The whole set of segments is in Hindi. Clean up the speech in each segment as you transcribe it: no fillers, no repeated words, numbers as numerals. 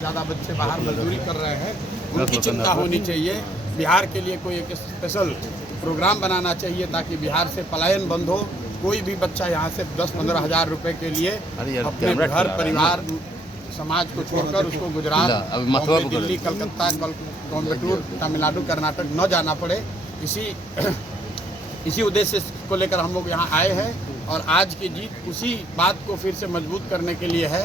ज़्यादा बच्चे बाहर मजदूरी कर रहे हैं, उनकी चिंता होनी चाहिए। बिहार के लिए कोई एक स्पेशल प्रोग्राम बनाना चाहिए ताकि बिहार से पलायन बंद हो। कोई भी बच्चा यहाँ से 10-15 हज़ार रुपए के लिए अपने घर परिवार समाज को छोड़कर उसको गुजरात, बॉम्बे, दिल्ली, कलकत्ता, कोयम्बटूर, तमिलनाडु, कर्नाटक न जाना पड़े। इसी उद्देश्य को लेकर हम लोग यहाँ आए हैं और आज की जीत उसी बात को फिर से मजबूत करने के लिए है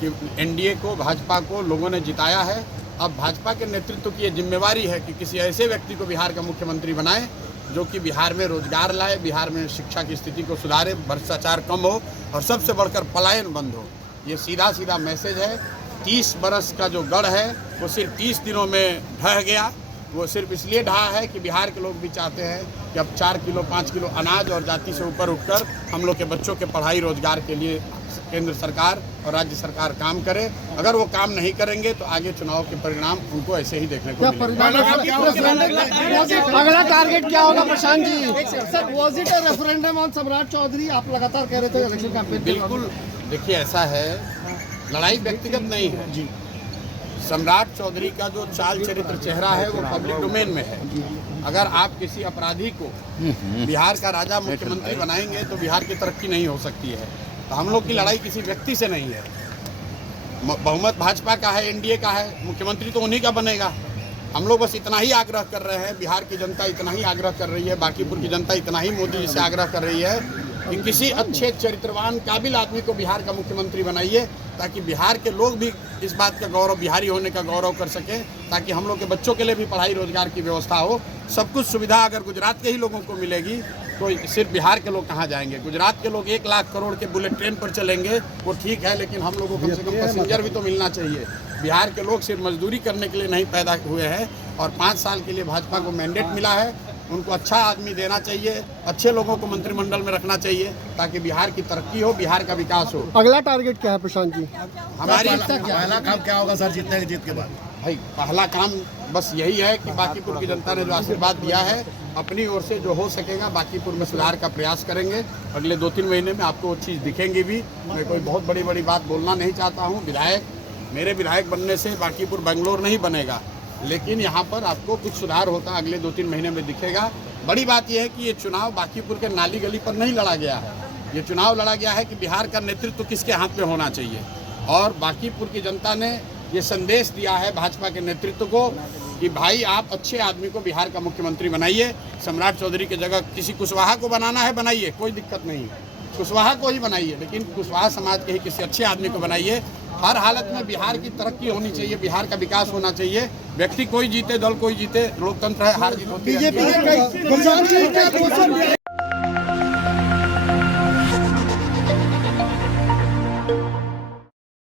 कि एनडीए को, भाजपा को लोगों ने जिताया है। अब भाजपा के नेतृत्व की ये जिम्मेवारी है कि किसी ऐसे व्यक्ति को बिहार का मुख्यमंत्री बनाए जो कि बिहार में रोजगार लाए, बिहार में शिक्षा की स्थिति को सुधारे, भ्रष्टाचार कम हो और सबसे बढ़कर पलायन बंद हो। ये सीधा सीधा मैसेज है। 30 बरस का जो गढ़ है वो सिर्फ 30 दिनों में ढह गया। वो सिर्फ इसलिए ढहा है कि बिहार के लोग भी चाहते हैं कि अब 4 किलो 5 किलो अनाज और जाति से ऊपर उठकर हम लोग के बच्चों के पढ़ाई रोजगार के लिए केंद्र सरकार और राज्य सरकार काम करे। अगर वो काम नहीं करेंगे तो आगे चुनाव के परिणाम उनको ऐसे ही देखने को मिलेगा। अगला टारगेट क्या होगा Prashant ji? Sir, was it a referendum on Samrat Chaudhary? आप लगातार कह रहे थे इलेक्शन कैंपेन। बिल्कुल, देखिए ऐसा है, लड़ाई व्यक्तिगत नहीं है जी। सम्राट चौधरी का जो चाल चरित्र चेहरा है वो पब्लिक डोमेन में है। अगर आप किसी अपराधी को बिहार का राजा मुख्यमंत्री बनाएंगे तो बिहार की तरक्की नहीं हो सकती है। तो हम लोग की लड़ाई किसी व्यक्ति से नहीं है। बहुमत भाजपा का है, एनडीए का है, मुख्यमंत्री तो उन्हीं का बनेगा। हम लोग बस इतना ही आग्रह कर रहे हैं, बिहार की जनता इतना ही आग्रह कर रही है, बांकीपुर की जनता इतना ही मोदी जी से आग्रह कर रही है कि किसी अच्छे चरित्रवान काबिल आदमी को बिहार का मुख्यमंत्री बनाइए ताकि बिहार के लोग भी इस बात का गौरव, बिहारी होने का गौरव कर सकें, ताकि हम लोग के बच्चों के लिए भी पढ़ाई रोजगार की व्यवस्था हो। सब कुछ सुविधा अगर गुजरात के ही लोगों को मिलेगी तो सिर्फ बिहार के लोग कहाँ जाएंगे? गुजरात के लोग 1 लाख करोड़ के बुलेट ट्रेन पर चलेंगे, वो ठीक है, लेकिन हम लोगों को कम से कम पैसेंजर भी तो मिलना चाहिए। बिहार के लोग सिर्फ मजदूरी करने के लिए नहीं पैदा हुए हैं और 5 साल के लिए भाजपा को मैंडेट मिला है। उनको अच्छा आदमी देना चाहिए, अच्छे लोगों को मंत्रिमंडल में रखना चाहिए ताकि बिहार की तरक्की हो, बिहार का विकास हो। अगला टारगेट क्या है प्रशांत जी? हमारी पहला काम क्या होगा सर जीतने की जीत के बाद? भाई पहला काम बस यही है कि बांकीपुर की जनता ने जो आशीर्वाद दिया है, अपनी ओर से जो हो सकेगा बांकीपुर में सुधार का प्रयास करेंगे। अगले 2-3 महीने में आपको वो चीज़ दिखेंगी भी। मैं कोई बहुत बड़ी बात बोलना नहीं चाहता हूँ। मेरे विधायक बनने से बांकीपुर बेंगलोर नहीं बनेगा, लेकिन यहाँ पर आपको कुछ सुधार होता अगले 2-3 महीने में दिखेगा। बड़ी बात यह है कि ये चुनाव बांकीपुर के नाली गली पर नहीं लड़ा गया है। ये चुनाव लड़ा गया है कि बिहार का नेतृत्व किसके हाथ में होना चाहिए। और बांकीपुर की जनता ने ये संदेश दिया है भाजपा के नेतृत्व को कि भाई आप अच्छे आदमी को बिहार का मुख्यमंत्री बनाइए। सम्राट चौधरी की जगह किसी कुशवाहा को बनाना है बनाइए, कोई दिक्कत नहीं, कुशवाहा को ही बनाइए, लेकिन कुशवाहा समाज के ही किसी अच्छे आदमी को बनाइए। हर हालत में बिहार की तरक्की होनी चाहिए, बिहार का विकास होना चाहिए। व्यक्ति कोई जीते, दल कोई जीते, लोकतंत्र है, हार जीत होती है।